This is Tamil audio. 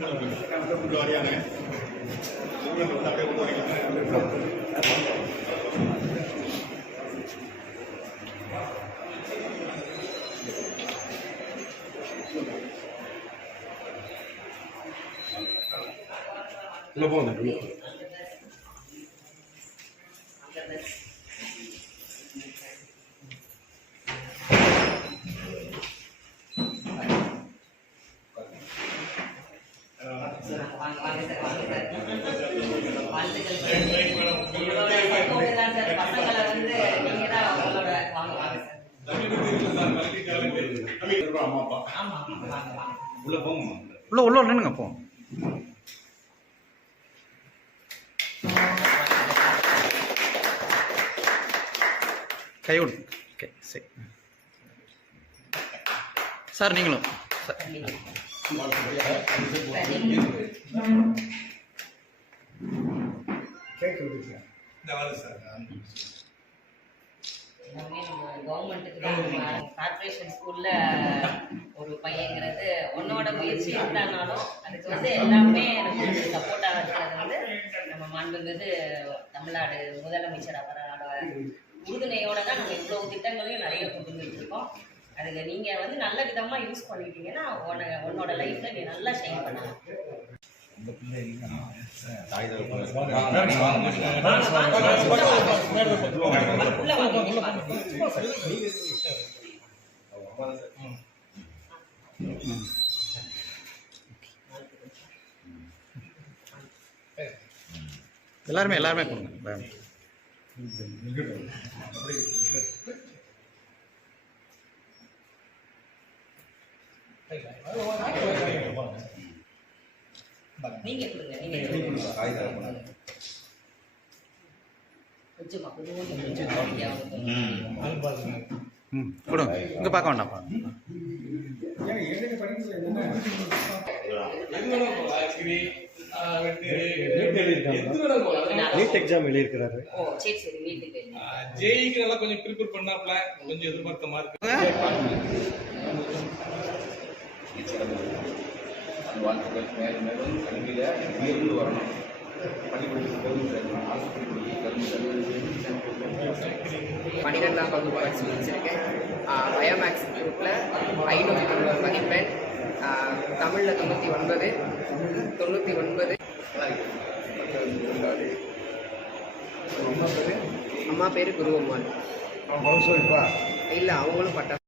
கொஞ்சம் வரையானே ஸ்டூடெண்ட் வந்து அப்படியே கொண்டு வரீங்க உள்ள போங்க உள்ள போங்க. வாங்க வாங்க சார் வாங்க சார் வாழ்த்துக்கள் சார் பசங்களை வந்து நீங்க தான் உங்களோட வாங்க வாங்க சார் உள்ள உள்ள நின்னுங்க போ. கை ஓகே சரி. சார் நீங்களும். சார். எல்லாமே நம்ம கவர்மெண்ட்டுக்கு கார்பரேஷன் ஸ்கூல்ல ஒரு பையங்கிறது உன்னோட முயற்சி இருந்தாலும் அதுக்கு வந்து எல்லாமே நமக்கு சப்போர்ட்டாக இருக்கிறது வந்து நம்ம மாண்புங்கிறது தமிழ்நாடு முதலமைச்சர் அவரோட உறுதுணையோட தான் நம்ம இவ்வளவு திட்டங்களையும் நிறைய கொண்டு வந்துட்டு இருக்கோம். அதுக்கு நீங்க வந்து நல்ல விதமா யூஸ் பண்ணிட்டீங்கன்னா உன்னை உன்னோட லைஃப்ல நீ நல்லா ஷைன் பண்ணலாம். எல்லாருமே எல்லாருமே கொடுங்க. நீங்க கொடுங்க நீங்க தகப்பன் கொஞ்சமா கொஞ்சம் கொஞ்சம் ம். கொடுங்க. இங்கே பார்க்க வேண்டாம்ப்பா நீட் எக்ஸாம் எழுதியிருக்கிறாரு. ஓ சரி சரி வீட்டுக்கு ஜேஇக்கு நல்லா கொஞ்சம் ப்ரிப்பேர் பண்ணாப்ல கொஞ்சம் எதிர்பார்த்த மார்க் வாழ்த்துக்கள் மேலும் மேலும் கல்வியில் உயர்ந்து வரணும். பள்ளிக்கூடத்துக்கு கல்வி சேர்க்கணும் ஆஸ்பத்திரி கல்வி பன்னிரெண்டாம் வகுப்பு படிச்சு முடிச்சிருக்கேன். பயோமேக்ஸ் குரூப்பில் ஐநூற்றி தொண்ணூறு மதிப்பெண். தமிழில் தொண்ணூற்றி ஒன்பது தொண்ணூற்றி ஒன்பது. அம்மா பேர்? குருவம்மாள். இல்லை அவங்களும் பட்டம்